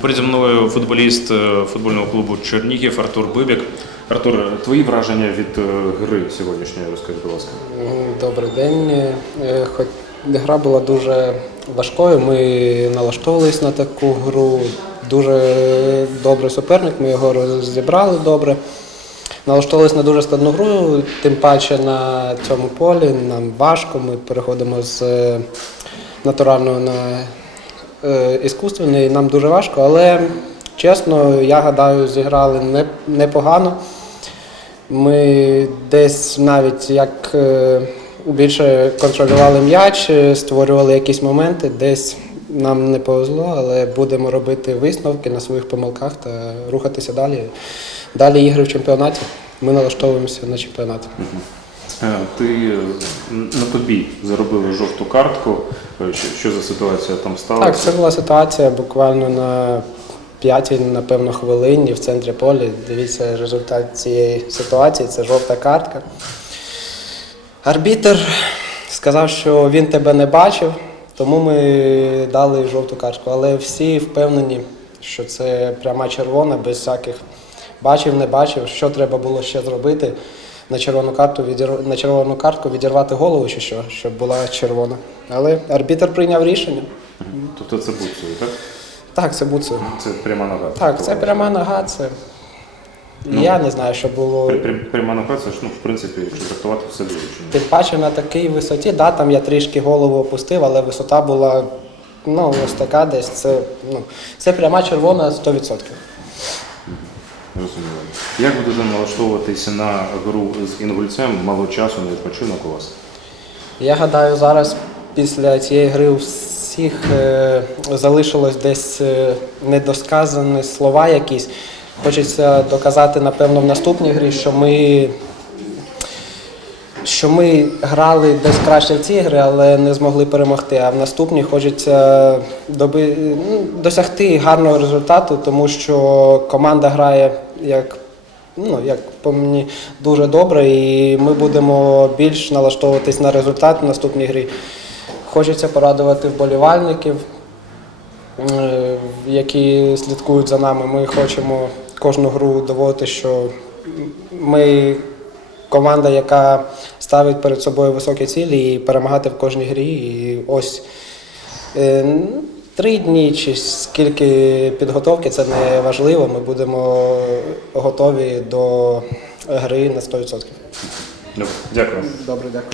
Поряд зі мною футболіст е, футбольного клубу Чернігів Артур Бибік. Артур, твої враження від е, гри сьогоднішньої, розкажи, будь ласка. Добрий день. Е, Хоч гра була дуже важкою, ми налаштовувались на таку гру. Дуже добрий суперник, ми його розібрали добре. Налаштовувались на дуже складну гру, тим паче на цьому полі нам важко. Ми переходимо з натурального на іскусственний, нам дуже важко, але чесно, я гадаю, зіграли непогано. Ми десь навіть як е, більше контролювали м'яч, е, створювали якісь моменти, десь нам не повезло, але будемо робити висновки на своїх помилках та рухатися далі. Далі ігри в чемпіонаті. Ми налаштовуємося на чемпіонат. Е, Ти е, на тобі заробили жовту картку. Е, Що, за ситуація там сталася? Так, це була ситуація буквально на п'ятій, напевно, хвилині в центрі поля. Дивіться результат цієї ситуації це жовта картка. Арбітер сказав, що він тебе не бачив, тому ми дали жовту картку. Але всі впевнені, що це пряма червона, без всяких бачив, не бачив, що треба було ще зробити. На червону карту відір... на червону картку відірвати голову чи що, щоб була червона. Але арбітер прийняв рішення. Тобто це буцею, так? Так, це буцею. Це пряма нога. Так, це пряма нога, це. Я не знаю, що було. При- при- Пряма нога, це ж, ну, в принципі, якщо трактувати все вилучено. Тим паче на такій висоті, да, там я трішки голову опустив, але висота була ну, ось така десь. Це, ну, це пряма червона 100%. Розуміло. Як будете налаштовуватися на гру з інгульцем? Мало часу на відпочинок у вас? Я гадаю, зараз після цієї гри у всіх е, залишилось десь е, недосказані слова якісь. Хочеться доказати, напевно, в наступній грі, що ми, що ми грали десь краще в цій грі, але не змогли перемогти. А в наступній хочеться доби, ну, досягти гарного результату, тому що команда грає як ну, як по мені, дуже добре, і ми будемо більш налаштовуватись на результат в наступній грі. Хочеться порадувати вболівальників, е, які слідкують за нами. Ми хочемо кожну гру доводити, що ми команда, яка ставить перед собою високі цілі і перемагати в кожній грі. І ось Е, Три дні чи скільки підготовки це не важливо. Ми будемо готові до гри на 100%. Добре, Дякую. Добре, дякую.